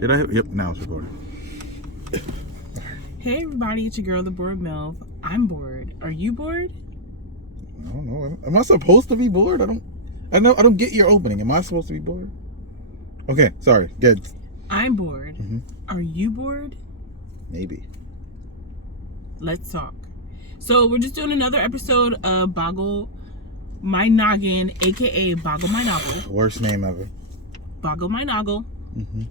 Did I? Yep, now it's recording. Hey everybody, it's your girl, the Bored MILF. I'm bored. Are you bored? I don't know. Am I supposed to be bored? I don't get your opening. Am I supposed to be bored? Okay, sorry. Good. I'm bored. Mm-hmm. Are you bored? Maybe. Let's talk. So we're just doing another episode of Boggle My Noggin, aka Boggle My Noggle. Worst name ever. Boggle My Noggle. Mm-hmm.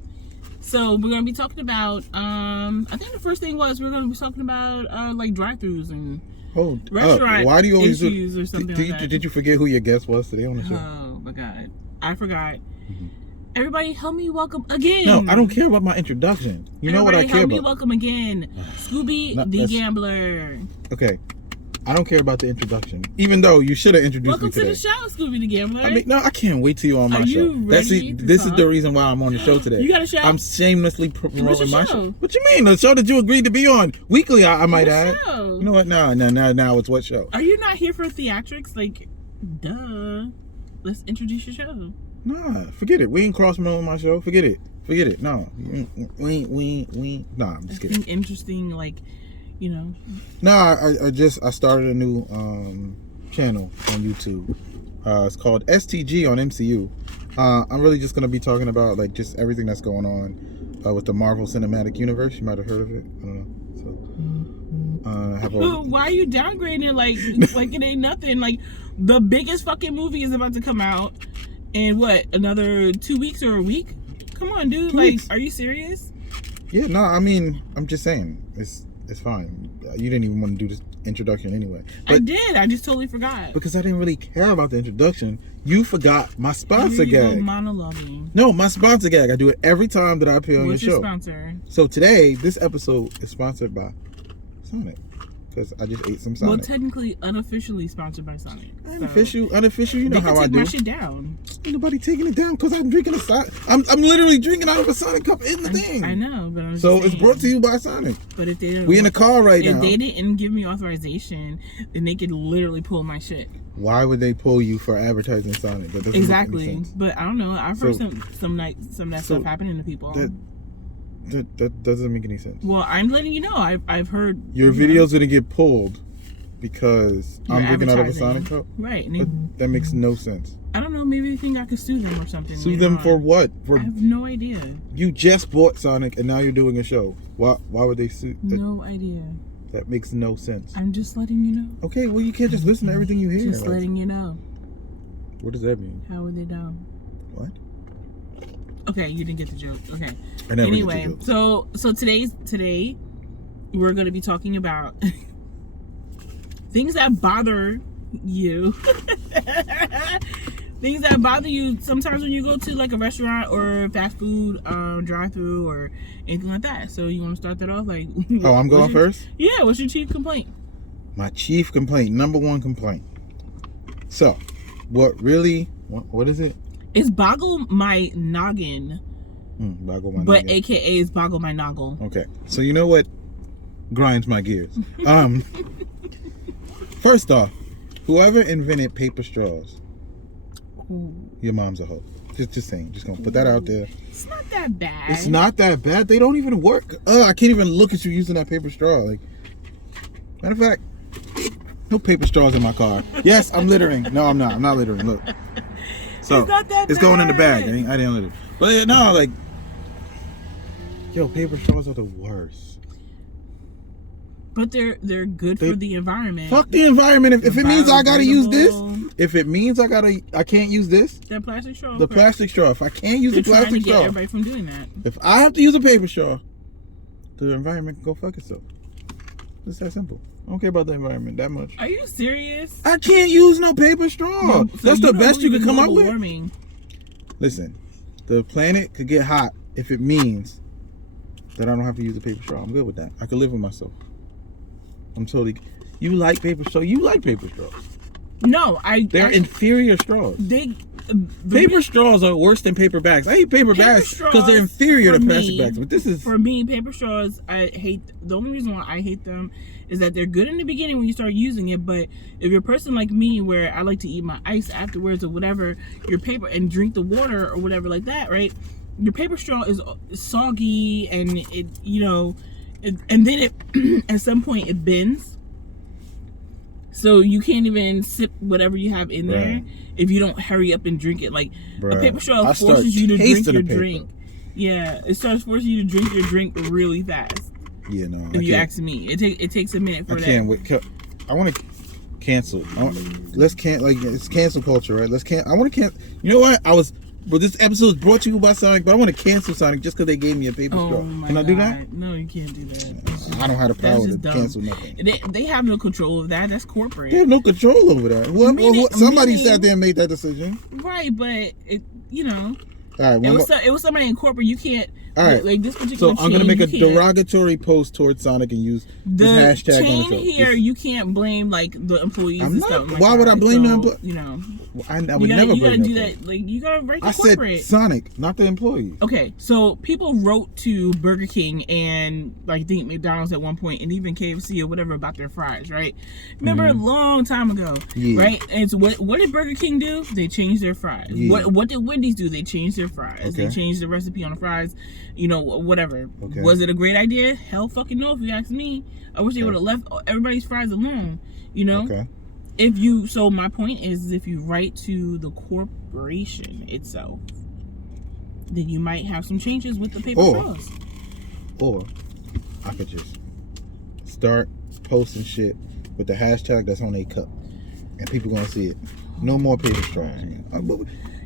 So we're gonna be talking about I think the first thing was we're gonna be talking about like drive-thrus and restaurant why do you always issues or something like that. Did you forget who your guest was today on the show? Oh my god, I forgot. Mm-hmm. Everybody, help me welcome again. No, I don't care about my introduction. You know what I care help about? me welcome again, Scooby the Gambler. Okay, I don't care about the introduction. Even though you should have introduced Welcome me today. to the show, Scooby the Gambler. I mean, no, I can't wait till you on my Are show. you ready to This talk? is the reason why I'm on the show today. You got a show? I'm shamelessly promoting my show? show. What you mean? The show that you agreed to be on weekly, I might What add. show? You know what? Now it's what show? Are you not here for theatrics? Like, duh. Let's introduce your show. Nah, forget it. We ain't cross promoting my show. Forget it. No, we. Nah, I'm just kidding. Something interesting, like, you know. Nah, I started a new channel on YouTube. It's called STG on MCU. I'm really just gonna be talking about like just everything that's going on with the Marvel Cinematic Universe. You might have heard of it. I don't know. So, Why are you downgrading it like it ain't nothing? Like, the biggest fucking movie is about to come out in what, another 2 weeks or a week? Come on, dude. 2 like, weeks. Are you serious? Yeah, no, I mean, I'm just saying, it's fine. You didn't even want to do this introduction anyway. But I did. I just totally forgot. because I didn't really care about the introduction, you forgot my sponsor Here you gag. go monologuing. No, my sponsor gag. I do it every time that I appear on What's your your show. sponsor? So today, this episode is sponsored by Sonic. Because I just ate some Sonic. Well, technically, unofficially sponsored by Sonic. Unofficial, you know they how can I take do. my shit down. Ain't nobody taking it down because I'm drinking a Sonic. I'm literally drinking out of a Sonic cup in the thing. I know, but I'm just So saying. it's brought to you by Sonic. But if they didn't, We in the car right now. If they didn't give me authorization, then they could literally pull my shit. Why would they pull you for advertising Sonic? That doesn't make Exactly. any sense. But I don't know. I've heard some of that stuff happening to people. That doesn't make any sense. Well, I'm letting you know. I've heard Your video's gonna get pulled because You're I'm drinking out of a advertising. Sonic cup. Right. And But that makes no sense. I don't know. Maybe they think I could sue them or something. Sue later them on. for what? I For have no idea. you just bought Sonic and now you're doing a show. Why would they sue? No idea. That makes no sense. I'm just letting you know. Okay, well you can't just listen to everything you hear. Just Like, letting you know. what does that mean? How would they know? What? Okay, you didn't get the joke. Okay. I never Anyway, get the joke. so today we're going to be talking about things that bother you. Things that bother you sometimes when you go to like a restaurant or fast food drive-thru or anything like that. So you want to start that off? Like, Oh, I'm going first? Yeah, what's your chief complaint? My chief complaint, number one complaint. So, what is it? It's Boggle My Noggin. Boggle my But noggin. AKA is Boggle My Noggle. Okay, so you know what grinds my gears? First off, whoever invented paper straws, Ooh. your mom's a hoe. Just saying. Just gonna put that out there. It's not that bad. It's not that bad. They don't even work. I can't even look at you using that paper straw. Like, matter of fact, no paper straws in my car. Yes, I'm littering. No, I'm not. I'm not littering. Look. So It's not that it's going in the bad. bag. I didn't litter. But no, like, yo, paper straws are the worst. But they're good for the environment. Fuck the environment. If it means I gotta use this, biodegradable. if it means I can't use this, That plastic straw. the plastic straw. If I can't use They're the trying plastic to get straw, everybody from doing that. if I have to use a paper straw, the environment can go fuck itself. It's that simple. I don't care about the environment that much. Are you serious? I can't use no paper straw. So That's the don't best you believe can in come up global with. warming. Listen, the planet could get hot if it means that I don't have to use a paper straw. I'm good with that. I could live with myself. I'm totally. You like paper straw? You like paper straws? No, They're inferior straws. Paper straws are worse than paper bags. I hate paper bags because they're inferior to plastic bags. But this is for me, paper straws. I hate. The only reason why I hate them is that they're good in the beginning when you start using it, but if you're a person like me where I like to eat my ice afterwards or whatever, your paper and drink the water or whatever like that, right? your paper straw is soggy, and it, you know, and then it at some point it bends, so you can't even sip whatever you have in there if you don't hurry up and drink it. Like a paper straw forces you to drink your drink. Yeah, it starts forcing you to drink your drink really fast. Yeah, no. If you ask me, it takes a minute for that. I can't wait. I want to cancel. It's cancel culture, right? I want to cancel. You know what? This episode is brought to you by Sonic, but I want to cancel Sonic just because they gave me a paper straw. Can I do that? No, you can't do that. I don't have the power to cancel nothing. They have no control of that. That's corporate. They have no control over that. Somebody sat there and made that decision. Right, but you know. All right, it was somebody in corporate. You can't. All right. Like this particular. So I'm gonna make a derogatory post towards Sonic and use this hashtag chain on the show. Here, you can't blame like the employees. I'm and not. Stuff like why that. would I blame them? You know. I would never blame them. You gotta do that. Like you gotta break the corporate. I said Sonic, not the employees. Okay, so people wrote to Burger King and like I think McDonald's at one point, and even KFC or whatever about their fries, right? Remember a long time ago, right? And so what did Burger King do? They changed their fries. Yeah. What did Wendy's do? They changed their fries. Okay. They changed the recipe on the fries. You know, whatever. Okay. Was it a great idea? Hell fucking no, if you ask me. I wish they would have left everybody's fries alone. You know. Okay. So my point is, if you write to the corporation itself, then you might have some changes with the paper straws. Or I could just start posting shit with the hashtag that's on a cup, and people gonna see it. No more paper straws.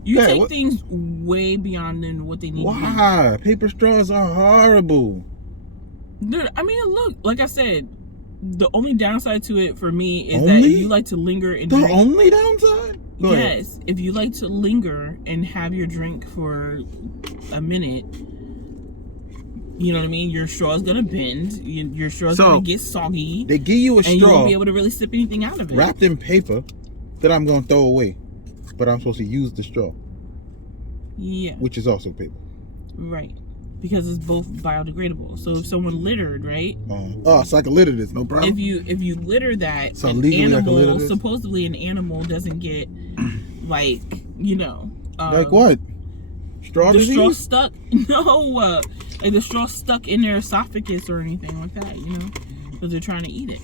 You take things way beyond than what they need. Why? Paper straws are horrible. Dude, I mean, look, like I said, the only downside to it for me is that if you like to linger and drink. The only downside? Yes, if you like to linger and have your drink for a minute, you know what I mean? Your straw's gonna bend. Your straw's gonna get soggy. They give you a straw, and you won't be able to really sip anything out of it. Wrapped in paper that I'm gonna throw away, but I'm supposed to use the straw. Yeah. Which is also paper. Right. Because it's both biodegradable. So if someone littered, right? So I can litter this, no problem. If you litter that, so an animal, supposedly an animal doesn't get like, you know, like what? Straw disease? The straw stuck. No, like the straw stuck in their esophagus or anything like that. You know, because they're trying to eat it.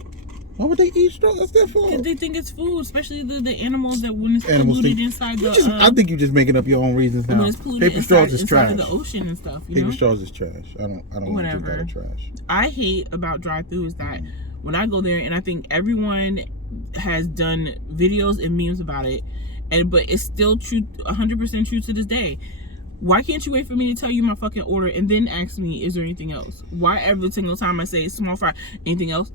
Why would they eat straw? That's their fault. They think it's food, especially the animals that when it's polluted inside the. I think you're just making up your own reasons now. When it's polluted paper straws is trash. The ocean and stuff. Paper straws is trash. I don't want to drink that trash. I hate about drive-thru is that when I go there, and I think everyone has done videos and memes about it, but it's still true, 100% true to this day. Why can't you wait for me to tell you my fucking order and then ask me, is there anything else? Why every single time I say small fry, anything else?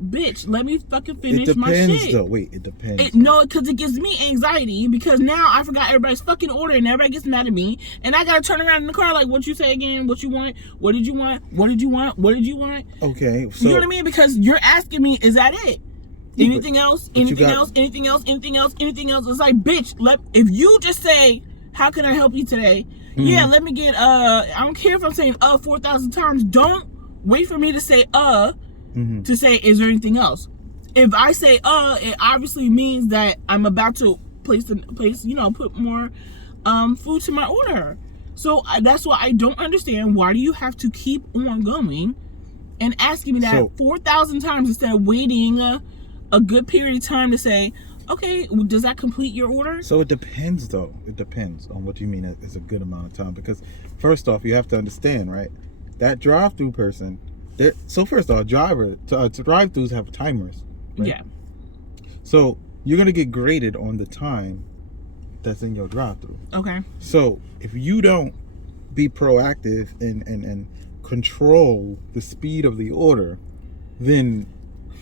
Bitch, let me fucking finish my shit. It depends though. Wait, it depends. No, because it gives me anxiety because now I forgot everybody's fucking order and everybody gets mad at me and I gotta turn around in the car like, what you say again? What you want? What did you want? What did you want? What did you want? Okay, so. You know what I mean? Because you're asking me, is that it? Anything else? Anything else? Anything else? Anything else? Anything else? It's like, bitch, if you just say, how can I help you today? Mm-hmm. Yeah, let me get, I don't care if I'm saying 4,000 times. Don't wait for me to say, mm-hmm. to say, is there anything else? If I say, it obviously means that I'm about to place, put more food to my order. So that's why I don't understand. Why do you have to keep on going and asking me that 4,000 times instead of waiting a good period of time to say, okay, does that complete your order? So it depends, though. It depends on what you mean is a good amount of time. Because first off, you have to understand, right? That drive-through person. So first off, drive-thrus have timers. Right? Yeah. So you're gonna get graded on the time that's in your drive-through. Okay. So if you don't be proactive and control the speed of the order, then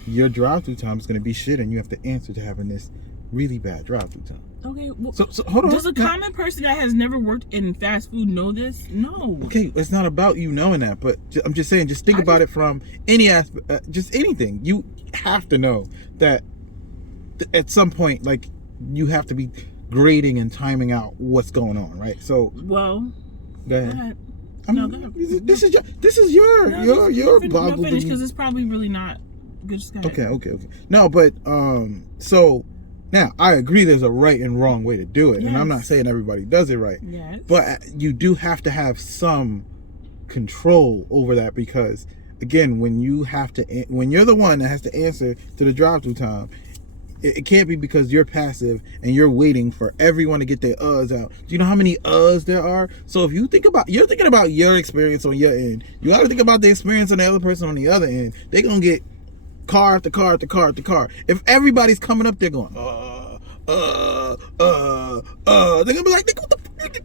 your drive-through time is gonna be shit, and you have to answer to having this really bad drive-through time. Okay, well, so hold on. Does a common person that has never worked in fast food know this? No. Okay, it's not about you knowing that, but I'm just saying, just think about it from any aspect, just anything. You have to know that at some point, like, you have to be grading and timing out what's going on, right? So, well, go ahead. Go ahead. This is your boggle. Finish because it's probably really not good. Okay. No, but so Now, I agree there's a right and wrong way to do it, yes. and I'm not saying everybody does it right. Yes. But you do have to have some control over that because, again, when you're the one that has to answer to the drive-thru time, it can't be because you're passive and you're waiting for everyone to get their out. Do you know how many there are? So if you're thinking about your experience on your end, you got to think about the experience on the other person on the other end. They're going to get car after car after car after car. If everybody's coming up, they're going, they're gonna be like, what the fuck?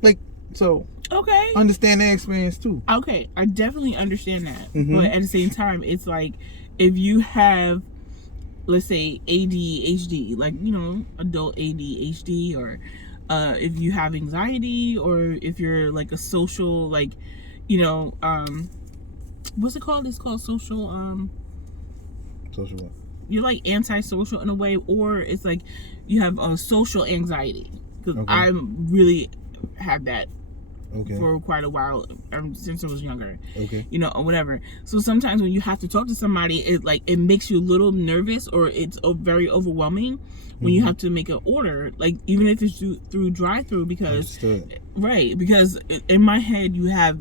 Like, so. Okay. Understand their experience too. Okay, I definitely understand that. Mm-hmm. But at the same time, it's like, if you have, let's say, ADHD, like, adult ADHD, or if you have anxiety, or if you're like a social, like, what's it called? It's called social, Social what? You're like antisocial in a way, or it's like you have social anxiety. Because Okay. I really had that Okay. for quite a while, since I was younger. Okay. Or whatever. So sometimes when you have to talk to somebody, it makes you a little nervous, or it's very overwhelming when you have to make an order, like even if it's through drive-through, because Understood. right, because in my head you have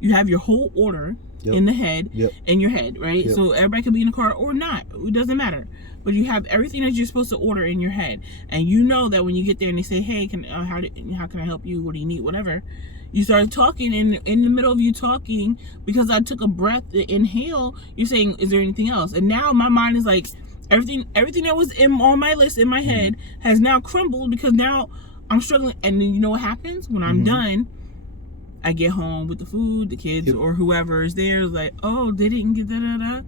your whole order. Yep. In the head, Yep. in your head, right? Yep. So everybody could be in the car or not. It doesn't matter. But you have everything that you're supposed to order in your head, and you know that when you get there and they say, "Hey, how can I help you? What do you need? Whatever." You start talking, and in the middle of you talking, because I took a breath to inhale, you're saying, "Is there anything else?" And now my mind is like, everything that was on my list in my head has now crumbled, because now I'm struggling. And then you know what happens when I'm done? I get home with the food, the kids or whoever is there is like, oh, they didn't get da.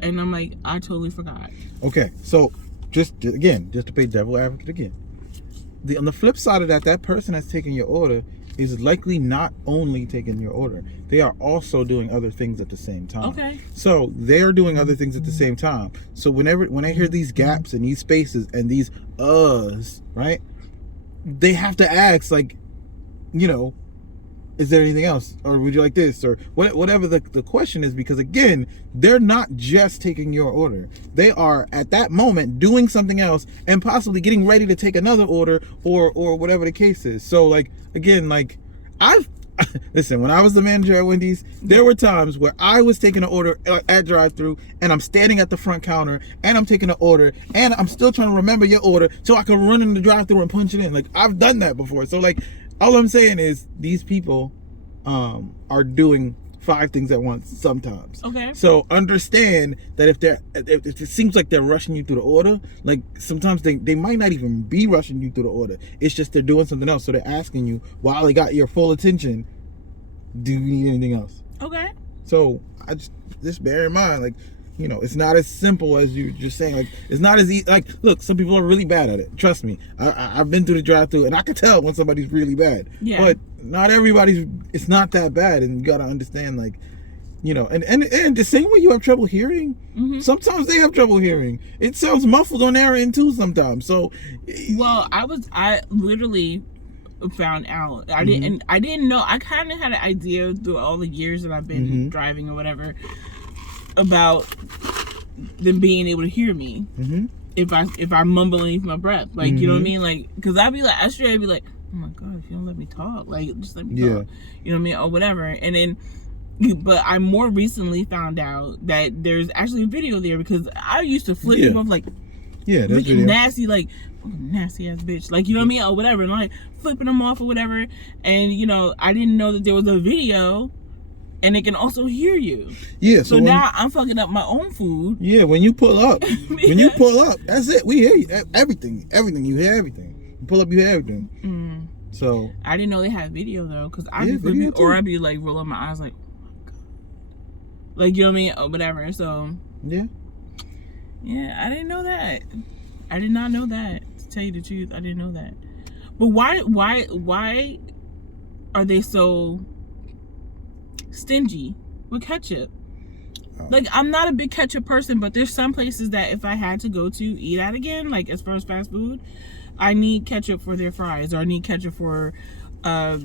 And I'm like, I totally forgot. Okay, so just to play devil advocate again. On the flip side of that person that's taking your order is likely not only taking your order. They are also doing other things at the same time. Okay. So they're doing other things at the same time. So when I hear these gaps and these spaces and these right? They have to ask, like, is there anything else, or would you like this, or whatever the question is, because again, they're not just taking your order. They are at that moment doing something else and possibly getting ready to take another order, or whatever the case is. So like, again, like, listen, when I was the manager at Wendy's, there were times where I was taking an order at drive-thru, and I'm standing at the front counter, and I'm taking an order, and I'm still trying to remember your order so I can run in the drive-thru and punch it in. Like, I've done that before. So like, all I'm saying is these people are doing 5 things at once sometimes. Okay. So understand that if it seems like they're rushing you through the order, like sometimes they might not even be rushing you through the order. It's just they're doing something else. So they're asking you, while they got your full attention, do you need anything else? Okay. So I just bear in mind, like, it's not as simple as you just saying. Like, it's not as easy. Like, look, some people are really bad at it. Trust me. I've been through the drive-thru, and I can tell when somebody's really bad. Yeah. But not everybody's. It's not that bad, and you gotta understand, like, and the same way you have trouble hearing. Mm-hmm. Sometimes they have trouble hearing. It sounds muffled on their end too sometimes. So. Well, I literally found out. I didn't know. I kind of had an idea through all the years that I've been driving or whatever, about them being able to hear me if I'm mumbling my breath, like, you know what I mean, like, because I'd be like, I'd be like, oh my god, if you don't let me talk, like, just let me talk, you know what I mean, or whatever. And then, but I more recently found out that there's actually a video there, because I used to flip people off, like, looking nasty, like, nasty ass bitch, like, you know what I mean, or whatever, and like flipping them off or whatever. And I didn't know that there was a video. And it can also hear you. Yeah. So now I'm fucking up my own food. Yeah. When you pull up, that's it. We hear you. Everything. You hear everything. You pull up, you hear everything. Mm. So I didn't know they had video though, because I'd be like rolling my eyes, like, oh my god, like, you know what I mean, or whatever. So yeah, I didn't know that. I did not know that. To tell you the truth, I didn't know that. But why are they so stingy with ketchup? Like, I'm not a big ketchup person, but there's some places that if I had to go to eat at again, like as far as fast food, I need ketchup for their fries, or I need ketchup for a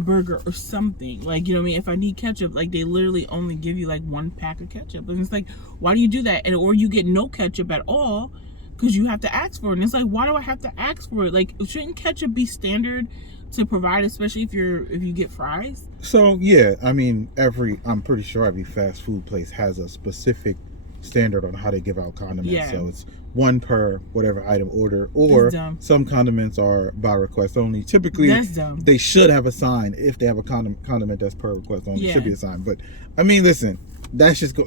burger or something, like, you know what I mean. If I need ketchup, like, they literally only give you like 1 pack of ketchup, and it's like, why do you do that? And or you get no ketchup at all, because you have to ask for it. And it's like, why do I have to ask for it? Like, shouldn't ketchup be standard to provide, especially if you get fries? So yeah, I mean, I'm pretty sure every fast food place has a specific standard on how they give out condiments. Yeah. So it's one per whatever item order, or some condiments are by request only. Typically, they should have a sign if they have a condiment that's per request only. It should be a sign. But I mean, listen, that's just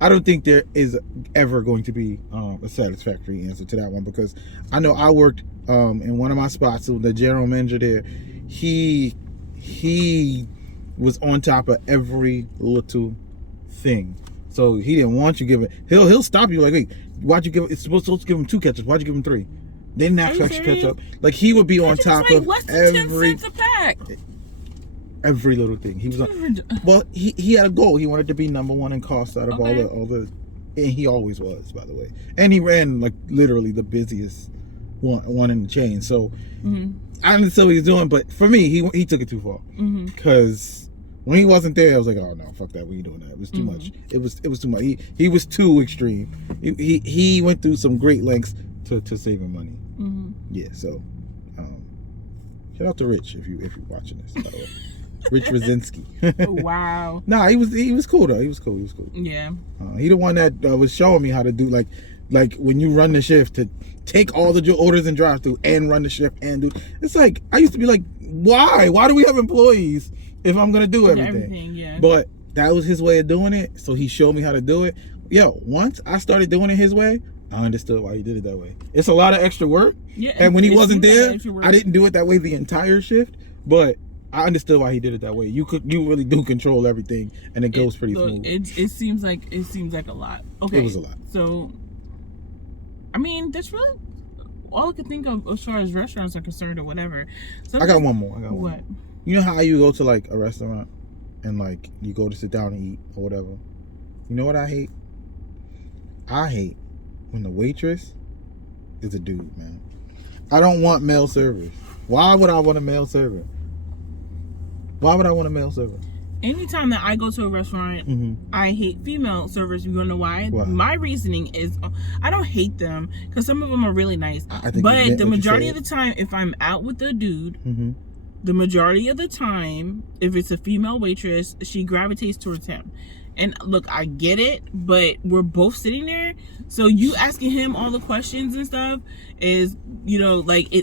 I don't think there is ever going to be a satisfactory answer to that one, because I know I worked in one of my spots. So the general manager there, he was on top of every little thing. So he didn't want you giving. He'll stop you like, hey, why'd you give? It's supposed to give him 2 ketchups. Why'd you give him 3? They didn't ask for extra ketchup. Like, he would be on top of every 10 cents a pack. Every little thing. He was well. He had a goal. He wanted to be number 1 in cost out of all the. And he always was, by the way. And he ran like literally the busiest one in the chain. So I understand what he was doing, but for me, he took it too far. Because when he wasn't there, I was like, oh no, fuck that. We ain't doing that. It was too much. It was too much. He was too extreme. He went through some great lengths to saving money. Yeah. So shout out to Rich if you're watching this, by the way. Rich Rosinski. Wow. Nah, he was cool though. He was cool. Yeah. He the one that was showing me how to do like when you run the shift, to take all the orders and drive through and run the shift and do. It's like, I used to be like, why do we have employees if I'm gonna do everything? Yeah. But that was his way of doing it, so he showed me how to do it. Yo, once I started doing it his way, I understood why he did it that way. It's a lot of extra work. Yeah. And when he wasn't there, I didn't do it that way the entire shift, but I understood why he did it that way. You really do control everything, and it goes pretty smooth. It seems like a lot. Okay. It was a lot. So, I mean, that's really all I can think of as far as restaurants are concerned, or whatever. So I got one more. What? You know how you go to like a restaurant and like you go to sit down and eat or whatever? You know what I hate? I hate when the waitress is a dude, man. I don't want male servers. Why would I want a male server? Anytime that I go to a restaurant, I hate female servers. You know why? My reasoning is, I don't hate them, because some of them are really nice. But the majority of the time, if I'm out with a dude, the majority of the time, if it's a female waitress, she gravitates towards him. And look, I get it, but we're both sitting there, so you asking him all the questions and stuff is,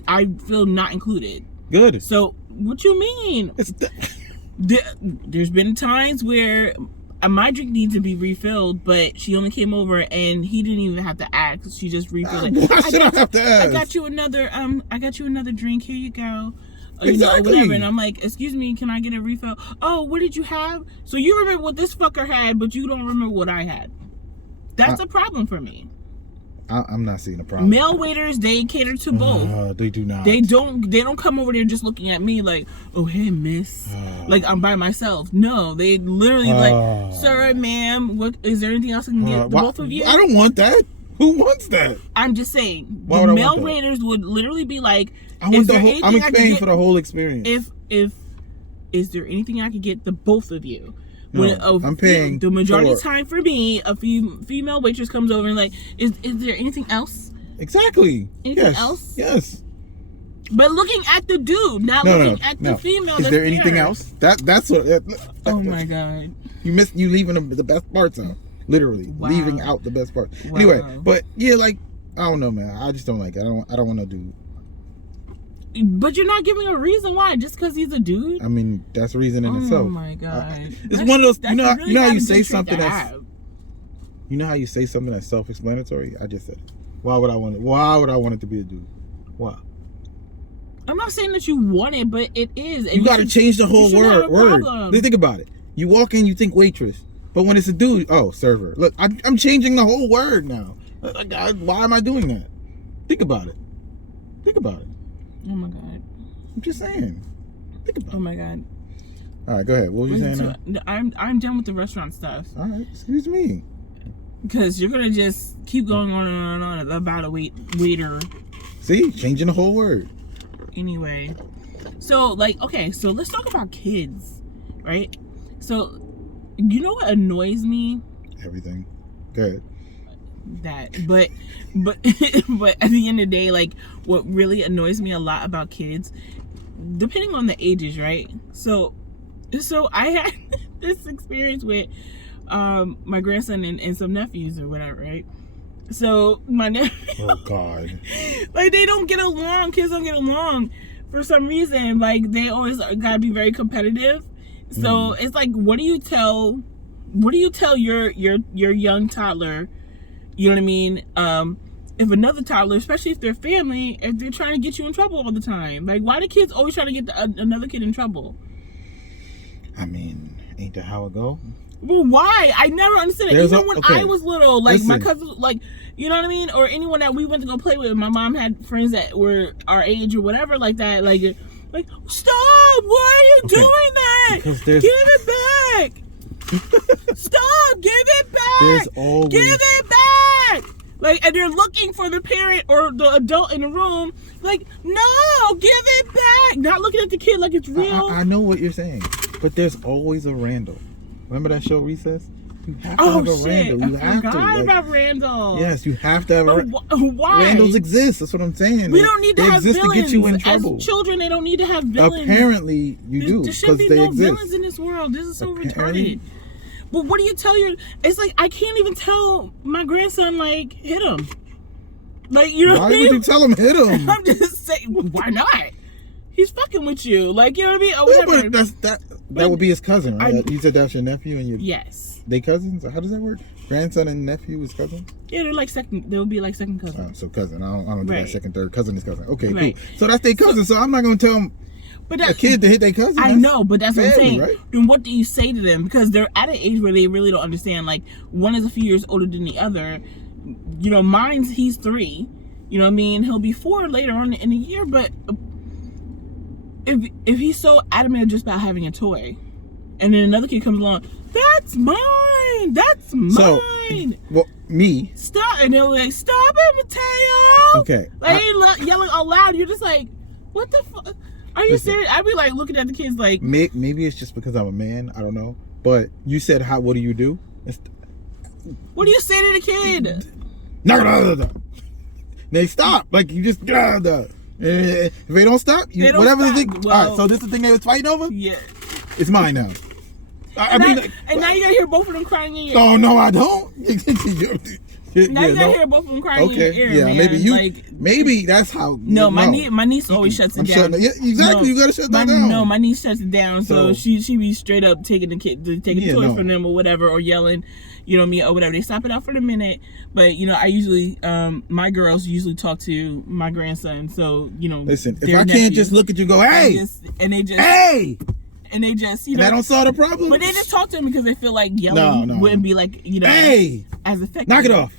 I feel not included. Good. So, what you mean? There's been times where my drink needs to be refilled, but she only came over and he didn't even have to ask. She just refilled it. Why should I have to ask? I got you another drink. Here you go. Exactly. Whatever. And I'm like, excuse me, can I get a refill? Oh, what did you have? So you remember what this fucker had, but you don't remember what I had. That's a problem for me. I'm not seeing a problem. Male waiters, they cater to both. They do not. They don't come over there just looking at me like, oh, hey, miss. Like I'm by myself. No, they literally like, sir, ma'am, what is there anything else I can get? Both of you? I don't want that. Who wants that? I'm just saying. The male waiters would literally be like, I'm paying for the whole experience. If is there anything I could get the both of you? No, I'm paying. The majority of the time for me, a female waitress comes over and like, is there anything else? Exactly. Anything else? Yes. But looking at the dude, not looking at the female. Is there anything else? That's what. Oh my god. You leaving the best parts out. Literally leaving out the best part. Wow. Anyway, but yeah, like, I don't know, man. I just don't like it. I don't want to do. But you're not giving a reason why, just because he's a dude. I mean, that's a reason in itself. Oh my god! It's one of those. You know how you say something that's. You know how you say something that's self-explanatory. I just said it. Why would I want it? Why would I want it to be a dude? Why? I'm not saying that you want it, but it is. You got to change the whole word. Think about it. You walk in, you think waitress, but when it's a dude, oh, server. Look, I'm changing the whole word now. Why am I doing that? Think about it. Oh my god. I'm just saying. Think about it. Oh my god. All right, go ahead. What were you saying now? I'm done with the restaurant stuff. All right, excuse me. Because you're gonna just keep going on and on about a waiter. See, changing the whole word. Anyway, so okay, so let's talk about kids, right? So, you know what annoys me? Everything. Go ahead. that. But but at the end of the day, like, what really annoys me a lot about kids, depending on the ages, right? So I had this experience with my grandson and some nephews or whatever, right? So my nephew, oh God, like, they don't get along. Kids don't get along for some reason. Like, they always gotta be very competitive. So it's like, what do you tell your young toddler? You know what I mean? If another toddler, especially if they're family, if they're trying to get you in trouble all the time, like, why do kids always try to get another kid in trouble? I mean, ain't that how it go? Well, why? I never understood it. Even when I was little, like, listen, my cousins, like, you know what I mean? Or anyone that we went to go play with. My mom had friends that were our age or whatever, like that. Like, stop! Why are you doing that? Because give it back! Stop! Give it back! There's always... Give it back! Like, and they're looking for the parent or the adult in the room. Like, no! Give it back! Not looking at the kid like it's real. I know what you're saying, but there's always a Randall. Remember that show Recess? You have to have a Randall. You have to. I forgot about Randall. Yes, you have to have a why? Randalls exist. That's what I'm saying. We don't need to have villains. They exist to get you in trouble. As children, they don't need to have villains. Apparently, you do. There shouldn't be they no exist. villains in this world. This is so retarded. But what do you tell your... It's like, I can't even tell my grandson, like, hit him. Like, you know what I mean? Why would you tell him hit him? I'm just saying, why not? He's fucking with you. Like, you know what I mean? Oh, yeah, but that would be his cousin, right? You said that's your nephew and your... Yes. They cousins? How does that work? Grandson and nephew is cousins? Yeah, they're like second... They'll be like second cousins. Oh, so cousin. I don't do right. that second, third. Cousin is cousin. Okay, right. cool. So that's their cousin, so I'm not going to tell them... But a kid to hit their cousin. I know, but that's family, what I'm saying. Right? Then what do you say to them? Because they're at an age where they really don't understand. Like, one is a few years older than the other. You know, he's 3. You know what I mean? He'll be 4 later on in the year. But if he's so adamant just about having a toy, and then another kid comes along, that's mine. That's mine. So, well, me. Stop, and they're like, stop it, Mateo. Okay. Like, yelling all loud. You're just like, what the fuck? Are you serious? I'd be like looking at the kids like... Maybe it's just because I'm a man. I don't know. But you said, what do you do? What do you say to the kid? They stop. Like, you just... If they don't stop, whatever the thing... Well, all right, so this is the thing they was fighting over? Yeah. It's mine now. And now you gotta hear both of them crying in your ear. Oh, no, I don't. Now you gotta hear both of them crying in your ear, yeah, man. Maybe that's how... No, my niece always shuts it down. Yeah, exactly, you gotta shut that down. No, my niece shuts it down, so she be straight up taking the toys from them or whatever, or yelling, you know what I mean, or whatever. They stop it out for the minute, but, you know, I usually, my girls usually talk to my grandson, so, you know... Listen, if I can't just look at you and go, hey! Hey! And they just, you know... That don't solve the problem? But they just talk to him because they feel like yelling wouldn't be like, you know... Hey! As effective. Knock it off!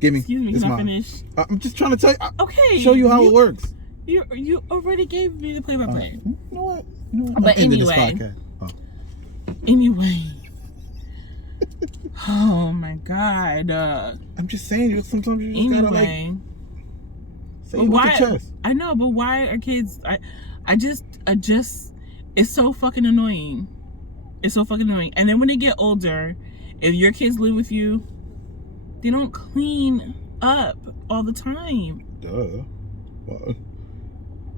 Give me. Excuse me, can I finish? I'm just trying to tell you. Okay. Show you how it works. You already gave me the play-by-play. You know what? But anyway. Anyway. Oh my God. I'm just saying, sometimes you just gotta say it with your chest. I know, but why are kids... I just... It's so fucking annoying. It's so fucking annoying. And then when they get older, if your kids live with you, they don't clean up all the time. Duh. Well,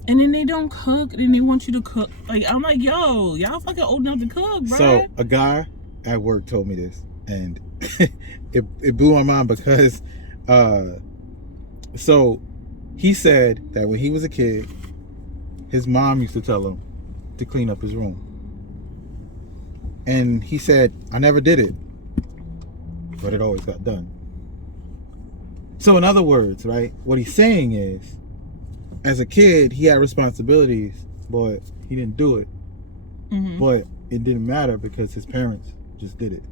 and then they don't cook, and they want you to cook. Like, I'm like, yo, y'all fucking old enough to cook, bro. So a guy at work told me this, and it blew my mind because so he said that when he was a kid, his mom used to tell him to clean up his room. And he said, I never did it, but it always got done. So in other words, right, what he's saying is, as a kid, he had responsibilities, but he didn't do it. Mm-hmm. But it didn't matter because his parents just did it.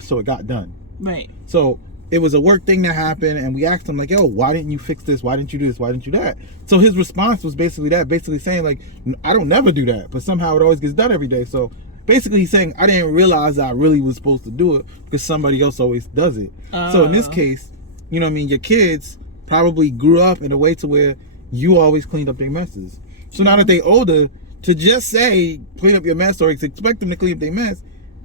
So it got done. Right. So it was a work thing that happened, and we asked him, like, yo, why didn't you fix this? Why didn't you do this? Why didn't you do that? So his response was basically that, basically saying, like, I don't never do that, but somehow it always gets done every day. So basically he's saying, I didn't realize I really was supposed to do it because somebody else always does it. So in this case, you know what I mean, your kids probably grew up in a way to where you always cleaned up their messes. So now that they older, to just say, clean up your mess or expect them to clean up their mess,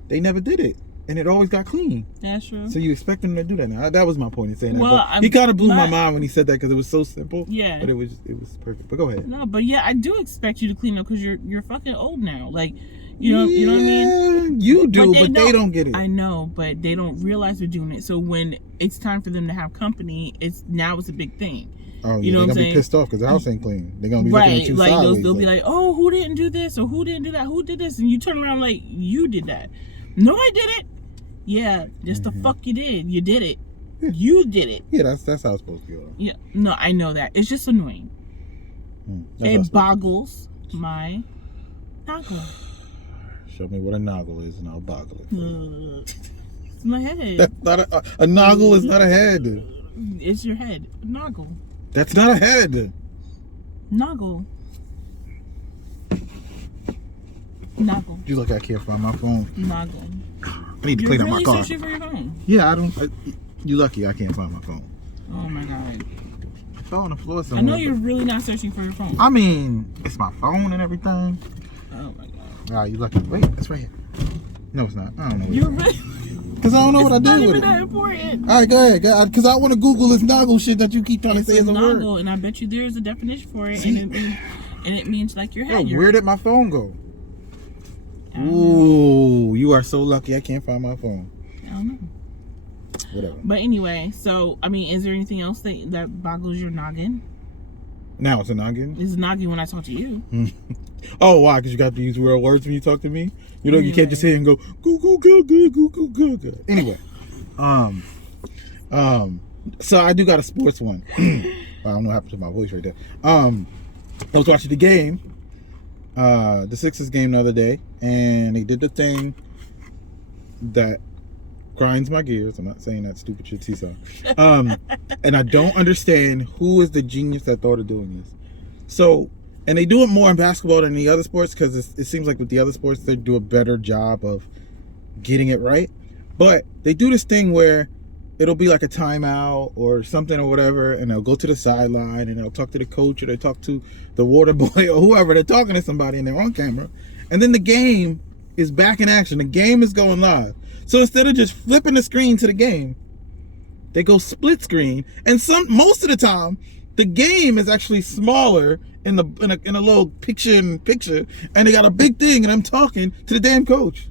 they never did it. and it always got clean. That's true. So you expect him to do that now. That was my point in saying Well, that. But he kind of blew my mind when he said that because it was so simple. Yeah. But it was perfect. But go ahead. No, but yeah, I do expect you to clean up because you're fucking old now. Like, you know what I mean? You do, but they don't get it. I know, but they don't realize they're doing it. So when it's time for them to have company, it's a big thing. Oh, yeah, you know they're what I'm gonna saying? be pissed off because the house ain't clean. They're gonna be looking at you like sideways. they'll be like, "Oh, who didn't do this or who didn't do that? Who did this?" And you turn around like, "You did that." No, I didn't. Yeah, just the fuck you did. You did it. Yeah. You did it. Yeah, that's how it's supposed to go. Yeah, no, I know that. It's just annoying. It boggles my Noggle. Show me what a Noggle is, and I'll boggle it. It's my head. That's not a Noggle is not a head. It's your head. Noggle. That's not a head. Noggle. Noggle. You look, I can't find my phone. Noggle. I need to clean out my car. You're really searching for your phone. Yeah, you lucky I can't find my phone. Oh my god. It fell on the floor somewhere. I know you're really not searching for your phone. I mean, it's my phone and everything. Oh my god. Ah, you lucky. Wait, it's right here. No, it's not. I don't know. You're really. Because I don't know what I did with it. It's not even that important. All right, go ahead. Because I want to Google this Noggle shit that you keep trying to say is a word. Noggle, and I bet you there's a definition for it, and it means like your head. Where did my phone go? Ooh, you are so lucky I can't find my phone. I don't know. Whatever. But anyway, so, I mean, is there anything else that boggles your noggin? Now it's a noggin? It's a noggin when I talk to you. Oh, why? Because you got to use real words when you talk to me? You know, you can't just sit here and go, goo, goo, goo, goo, goo, goo, goo, goo. Anyway. So I do got a sports one. I don't know what happened to my voice right there. I was watching the game. The Sixers game the other day, and they did the thing that grinds my gears. I'm not saying that stupid shit, Seesaw. And I don't understand who is the genius that thought of doing this. So, and they do it more in basketball than the other sports because it seems like with the other sports they do a better job of getting it right. But they do this thing where it'll be like a timeout or something or whatever, and they'll go to the sideline and they'll talk to the coach or they talk to the water boy or whoever. They're talking to somebody and they're on camera. And then the game is back in action. The game is going live. So instead of just flipping the screen to the game, they go split screen. And most of the time, the game is actually smaller in a little picture, and they got a big thing, and I'm talking to the damn coach.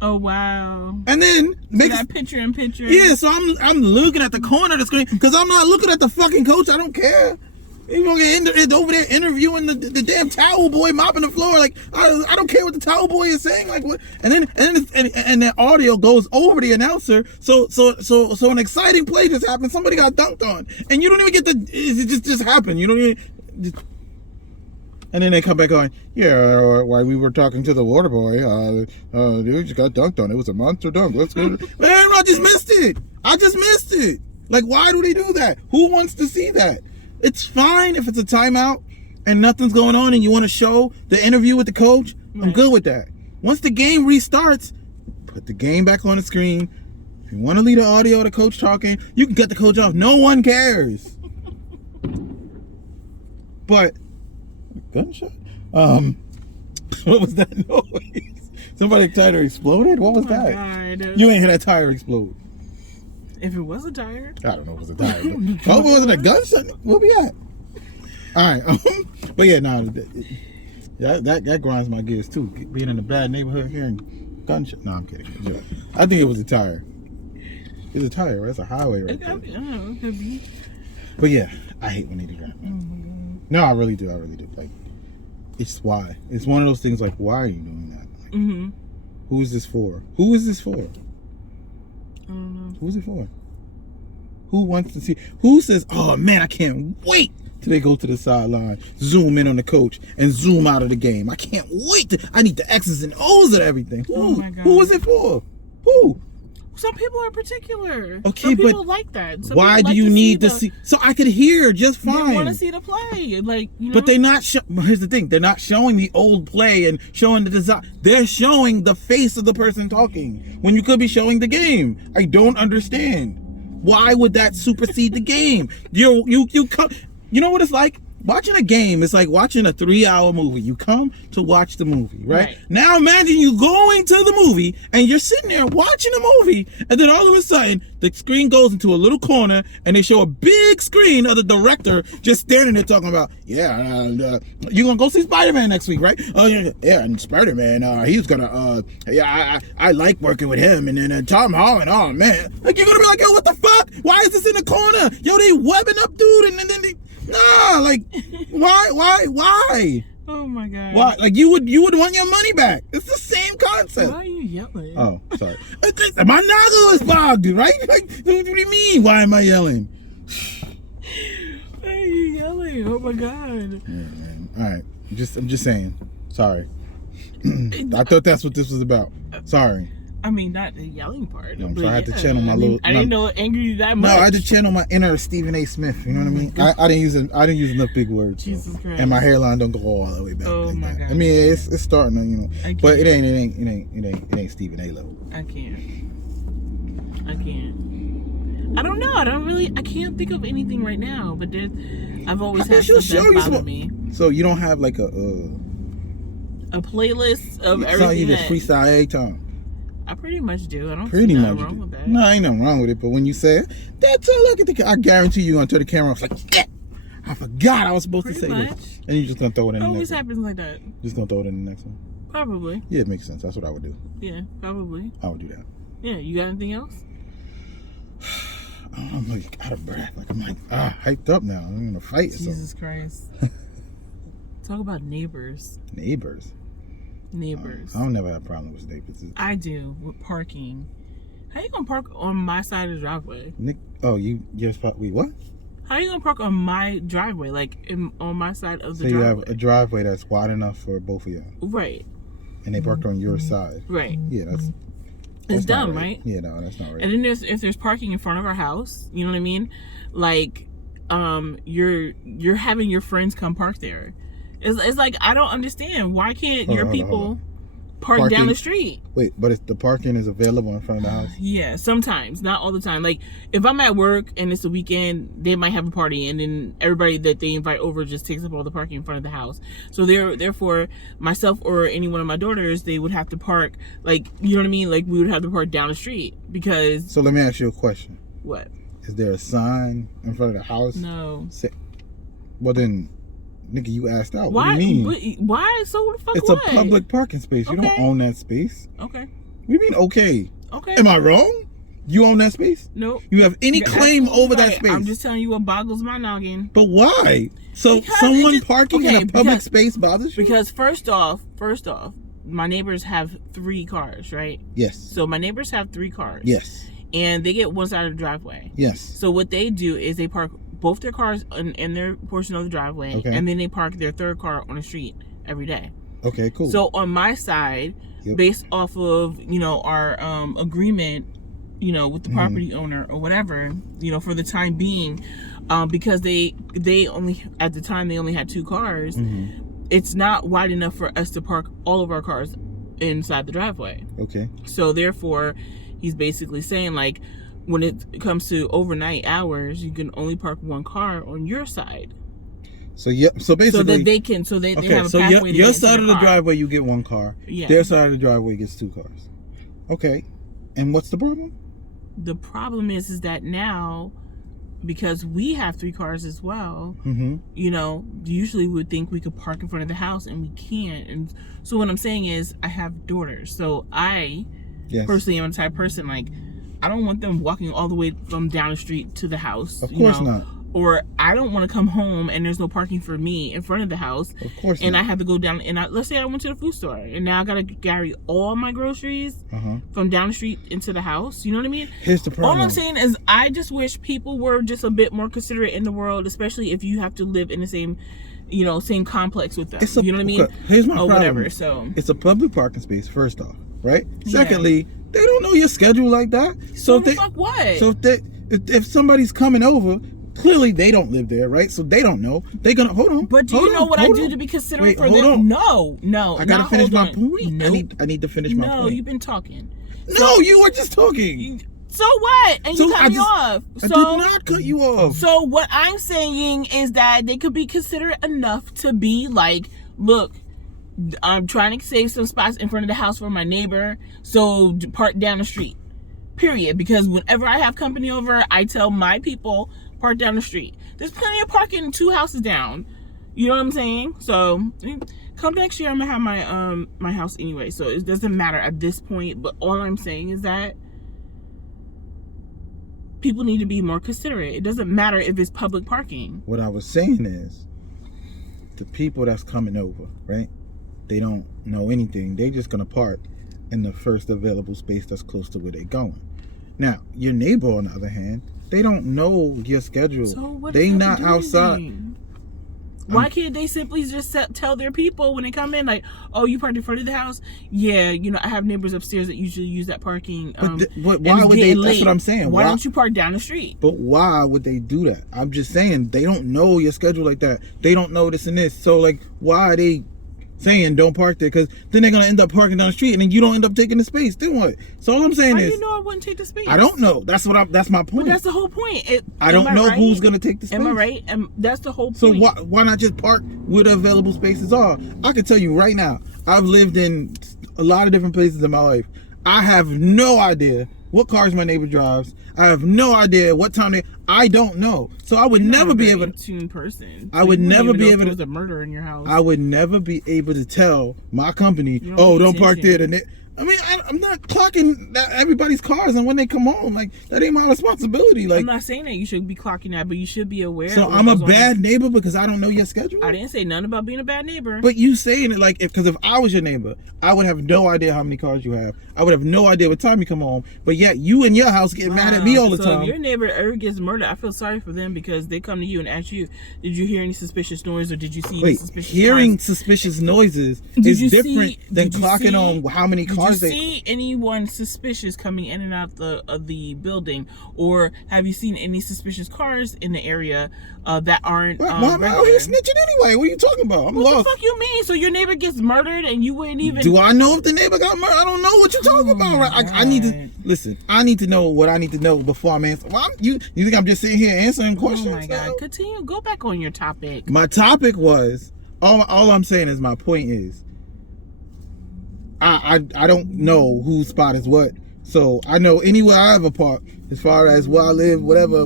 Oh wow! And then make that picture in picture. Yeah, so I'm looking at the corner of the screen because I'm not looking at the fucking coach. I don't care. He's over there interviewing the damn towel boy mopping the floor. Like I don't care what the towel boy is saying. Like what? And then the audio goes over the announcer. So an exciting play just happened. Somebody got dunked on, and you don't even get it just happened. You don't even. And then they come back on, yeah, while we were talking to the water boy, dude just got dunked on. It was a monster dunk. Let's go. Man, I just missed it. Like, why do they do that? Who wants to see that? It's fine if it's a timeout and nothing's going on and you want to show the interview with the coach. Right. I'm good with that. Once the game restarts, put the game back on the screen. If you want to leave the audio of the coach talking, you can cut the coach off. No one cares. But... gunshot? What was that noise? Somebody tire exploded? What was that? God. You ain't hear that tire explode. If it was a tire. I don't know if it was a tire. But oh, was it a gunshot? Where we at? Alright. But yeah, that grinds my gears too. Being in a bad neighborhood hearing gunshot. No, I'm kidding. I think it was a tire. It's a tire, right? It's a highway right there. It could be. But yeah, I hate when they do that. No, I really do. Like, it's why. It's one of those things like, why are you doing that? Like, who is this for? Who is this for? I don't know. Who is it for? Who wants to see? Who says, oh man, I can't wait till they go to the sideline, zoom in on the coach, and zoom out of the game. I can't wait. I need the X's and O's of everything. Oh my God. Who is it for? Who? Some people are particular. Okay, some people but like that. Why do you need to see? So I could hear just fine. They want to see the play, like, you know. But they're not. Here's the thing: they're not showing the old play and showing the design. They're showing the face of the person talking when you could be showing the game. I don't understand. Why would that supersede the game? You know what it's like? watching a game is like watching a 3-hour movie. You come to watch the movie, right? Now imagine you going to the movie and you're sitting there watching the movie, and then all of a sudden the screen goes into a little corner and they show a big screen of the director just standing there talking about, you're gonna go see Spider-Man next week, right? Oh yeah, and Spider-Man, he's gonna, I like working with him, and then Tom Holland, oh man, like you're gonna be like, yo, what the fuck? Why is this in the corner? Yo, they webbing up, dude, and then they. Nah, like, why? Oh my god. Why? Like you would want your money back. It's the same concept. Why are you yelling? Oh, sorry. My Noggle is bogged, right? Like, what do you mean? Why am I yelling? Why are you yelling? Oh my god. Yeah, man. All right. I'm just saying. Sorry. I thought that's what this was about. Sorry. I mean, not the yelling part. No, so I had to channel my little. I didn't know it angered you that much. No, I had to channel my inner Stephen A. Smith. You know what I mean? I didn't use enough big words. Jesus Christ. And my hairline don't go all the way back. Oh like my that. god. I mean, it's starting to, but it ain't Stephen A. level. I can't. I don't know. I can't think of anything right now. But I've always had stuff that bother me. So you don't have like a playlist of everything. So you just freestyle every time. I pretty much do. I don't pretty see much nothing wrong with that. No, ain't nothing wrong with it. But when you say it, that's all I can think of. I guarantee you're gonna turn the camera off like, yeah, I forgot I was supposed to say this. And you're just gonna throw it in the next one. It always happens like that. Just gonna throw it in the next one. Probably. Yeah, it makes sense. That's what I would do. Yeah, probably. I would do that. Yeah, you got anything else? I'm like out of breath. Like I'm like hyped up now. I'm gonna fight. Jesus Christ. Talk about neighbors. Neighbors. I don't never have a problem with neighbors. I do with parking. How you gonna park on my side of the driveway? You're wait, what? How you gonna park on my driveway, like on my side of the driveway? So you have a driveway that's wide enough for both of you. Right. And they parked on your side. Right. Yeah, that's it's dumb, right? Yeah, no, that's not right. And then if there's parking in front of our house, you know what I mean? Like, you're having your friends come park there. It's like, I don't understand. Why can't your people park down the street? Wait, but if the parking is available in front of the house? Yeah, sometimes. Not all the time. Like, if I'm at work and it's a weekend, they might have a party, and then everybody that they invite over just takes up all the parking in front of the house. So therefore, myself or any one of my daughters, they would have to park, like, you know what I mean? Like, we would have to park down the street because... So let me ask you a question. What? Is there a sign in front of the house? No. Well, then... Nigga, you asked out. Why? What do you mean? Why? So what the fuck? It's a public parking space. You don't own that space. Okay. What do you mean, okay? Okay. Am I wrong? You own that space? Nope. You have any claim over that space? I'm just telling you what boggles my noggin. But why? So because someone parking in a public space bothers you? Because first off, my neighbors have 3 cars, right? Yes. So my neighbors have 3 cars. Yes. And they get one side of the driveway. Yes. So what they do is they park both their cars in their portion of the driveway, and then they park their 3rd car on the street every day. Okay, cool. So on my side, based off of, our agreement, with the property owner or whatever, for the time being, because they only, at the time, they only had 2 cars, it's not wide enough for us to park all of our cars inside the driveway. Okay. So therefore, he's basically saying, like, when it comes to overnight hours, you can only park 1 car on your side. So basically, so that they can, they have a pathway. Your side of the driveway, you get 1 car. Yeah. Their side of the driveway gets 2 cars. Okay, and what's the problem? The problem is that now, because we have 3 cars as well, usually we would think we could park in front of the house, and we can't. And so what I'm saying is, I have daughters, so I personally am the type of person, like, I don't want them walking all the way from down the street to the house. Of course not. Or I don't want to come home and there's no parking for me in front of the house. Of course and not. I have to go down, and let's say I went to the food store, and now I got to carry all my groceries from down the street into the house. You know what I mean? Here's the problem. All I'm saying is, I just wish people were just a bit more considerate in the world, especially if you have to live in the same complex with them. You know what I mean? Here's my problem. Whatever. So it's a public parking space, first off, right? Secondly, they don't know your schedule like that. So fuck what? So if somebody's coming over, clearly they don't live there, right? So they don't know. They're gonna hold on. But do you know what I do to be considerate for them? No. I gotta finish my point. Nope. I need to finish my point. No, you've been talking. No, you were just talking. So what? And you cut me off. I did not cut you off. So what I'm saying is that they could be considerate enough to be like, look, I'm trying to save some spots in front of the house for my neighbor, so park down the street. Period. Because whenever I have company over, I tell my people, park down the street. There's plenty of parking 2 houses down. You know what I'm saying? So come next year, I'm gonna have my my house anyway, so it doesn't matter at this point. But all I'm saying is that people need to be more considerate. It doesn't matter if it's public parking. What I was saying is, the people that's coming over, right? They don't know anything. They just gonna park in the first available space that's close to where they're going. Now, your neighbor, on the other hand, they don't know your schedule. So what they does that not do outside. anything? Why can't they simply just tell their people when they come in, like, oh, you parked in front of the house? Yeah, you know, I have neighbors upstairs that usually use that parking. But why would they? That's what I'm saying. Why don't you park down the street? But why would they do that? I'm just saying, they don't know your schedule like that. They don't know this and this. So, like, why are they saying don't park there? Because then they're going to end up parking down the street and then you don't end up taking the space. Then what? So all I'm saying How is, do you know I wouldn't take the space? I don't know. That's my point. But that's the whole point. I don't know who's going to take the space. Am I right? And that's the whole point. So why not just park where the available spaces are? I can tell you right now, I've lived in a lot of different places in my life. I have no idea what cars my neighbor drives. I have no idea what time I don't know. So I would never be able to. Tuned person. I would never be able to. There's a murder in your house. I would never be able to tell my company, don't park there. I mean, I'm not clocking everybody's cars and when they come home. Like, that ain't my responsibility. Like, I'm not saying that you should be clocking that, but you should be aware. So I'm a bad neighbor because I don't know your schedule? I didn't say nothing about being a bad neighbor. But you saying it like, because if I was your neighbor, I would have no idea how many cars you have. I would have no idea what time you come home. But yet you and your house get mad at me all the time. So if your neighbor ever gets murdered, I feel sorry for them because they come to you and ask you, did you hear any suspicious noise or did you see any suspicious hearing cars? Suspicious noises is different than clocking on how many cars they... Did you see anyone suspicious coming in and out of the building? Or have you seen any suspicious cars in the area that aren't why am I out here snitching anyway? What are you talking about? I'm lost. What the fuck you mean? So your neighbor gets murdered and you wouldn't even... Do I know if the neighbor got murdered? I don't know what you're talking about. Right? I need to... Listen, I need to know what I need to know before I'm answering. Well, you think I'm just sitting here answering questions? Oh my God. Continue. Go back on your topic. My topic was... All I'm saying is my point is... I don't know whose spot is what. So I know anywhere I ever park, as far as where I live, whatever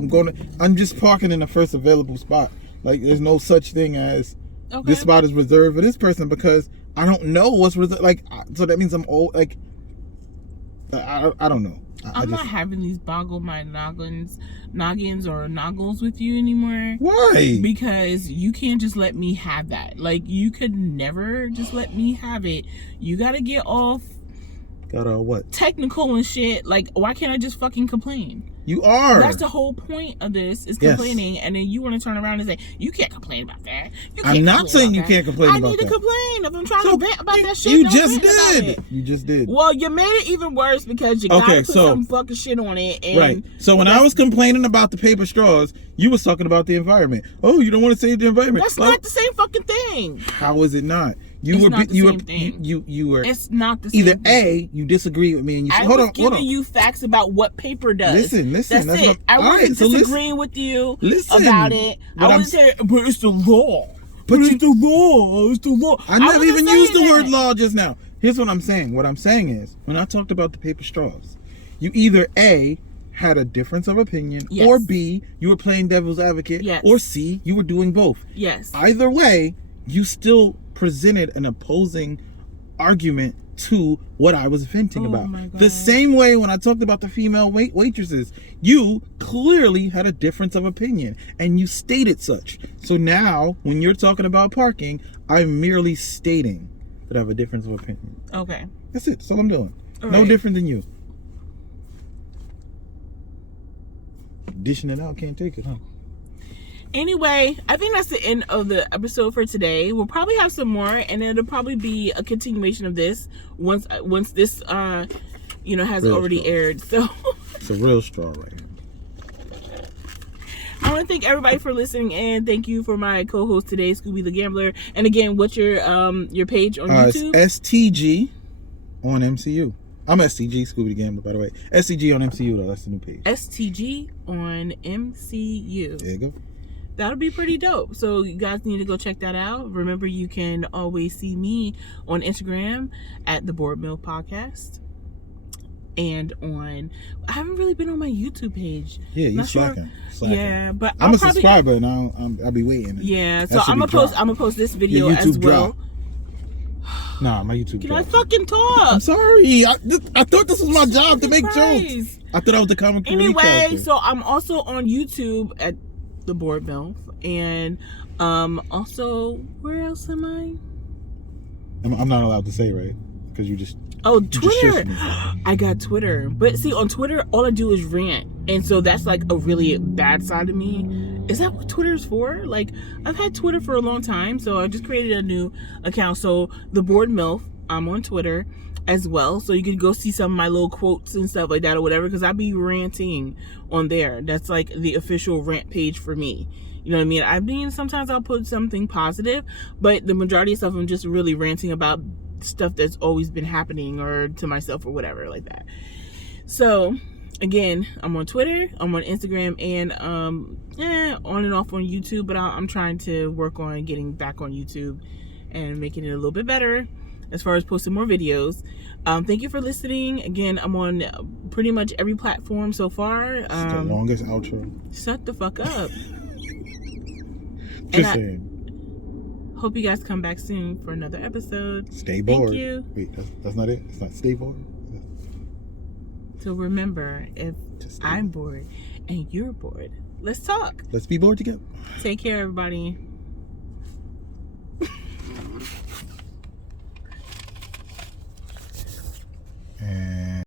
I'm just parking in the first available spot. Like, there's no such thing as this spot is reserved for this person because I don't know what's reserved. Like, so that means I'm old. Like, I don't know. I'm not having these boggle my noggins or noggles with you anymore. Why? Because you can't just let me have that. Like, you could never just let me have it. You gotta get off. What? Technical and shit. Like, why can't I just fucking complain? You are. That's the whole point of this, is complaining, and then you want to turn around and say, you can't complain about that. I'm not saying you can't complain about that. I need to complain. If I'm trying to vent about that shit, you just did. You just did. Well, you made it even worse because you gotta put some fucking shit on it. And right. So when I was complaining about the paper straws, you was talking about the environment. Oh, you don't want to save the environment. That's not the same fucking thing. How is it not? You were. It's not the same either thing. You disagree with me and you say, hold on. giving you facts about what paper does. Listen. That's it. I wasn't disagreeing with you about it. I wasn't saying, but it's the law. But it's the law. It's the law. I never even used the word law just now. Here's what I'm saying. What I'm saying is, when I talked about the paper straws, you either A, had a difference of opinion, or B, you were playing devil's advocate, or C, you were doing both. Yes. Either way, you still presented an opposing argument to what I was venting about. The same way when I talked about the female waitresses, you clearly had a difference of opinion and you stated such. So now when you're talking about parking, I'm merely stating that I have a difference of opinion. Okay. That's it. That's all I'm doing. All no right. different than you. Dishing it out, can't take it, huh? Anyway, I think that's the end of the episode for today. We'll probably have some more, and it'll probably be a continuation of this once this has real already straw. Aired. So it's a real straw right here. I want to thank everybody for listening, and thank you for my co-host today, Scooby the Gambler. And again, what's your page on YouTube? It's STG on MCU. I'm STG, Scooby the Gambler, by the way. STG on MCU, though. That's the new page. STG on MCU. There you go. That'll be pretty dope. So you guys need to go check that out. Remember, you can always see me on Instagram at the Bored MILF Podcast. And I haven't really been on my YouTube page. Yeah, you're slacking. Yeah, but I'm a subscriber and I'll be waiting. Yeah, so I'm gonna post this video as well. Drop. Nah, my YouTube. Can I fucking talk? I'm sorry. I thought this was my job to make jokes. I thought I was the comic relief Anyway, character. so I'm also on YouTube at the Bored MILF, and also where else am I? I'm not allowed to say, right? Because you just. Oh, Twitter. I got Twitter. But see, on Twitter, all I do is rant. And so that's like a really bad side of me. Is that what Twitter's for? Like, I've had Twitter for a long time, so I just created a new account. So, the Bored MILF, I'm on Twitter as well. So, you can go see some of my little quotes and stuff like that or whatever, because I be ranting on there. That's like the official rant page for me. You know what I mean? Sometimes I'll put something positive, but the majority of stuff I'm just really ranting about stuff that's always been happening or to myself or whatever like that. So again, I'm on Twitter, I'm on Instagram, and on and off on YouTube, but I'm trying to work on getting back on YouTube and making it a little bit better as far as posting more videos. Thank you for listening. Again, I'm on pretty much every platform so far. It's the longest outro. Shut the fuck up. Just saying. Hope you guys come back soon for another episode. Stay bored. Thank you. Wait, that's not it? It's not stay bored? So remember, if I'm bored and you're bored, let's talk. Let's be bored together. Take care, everybody. And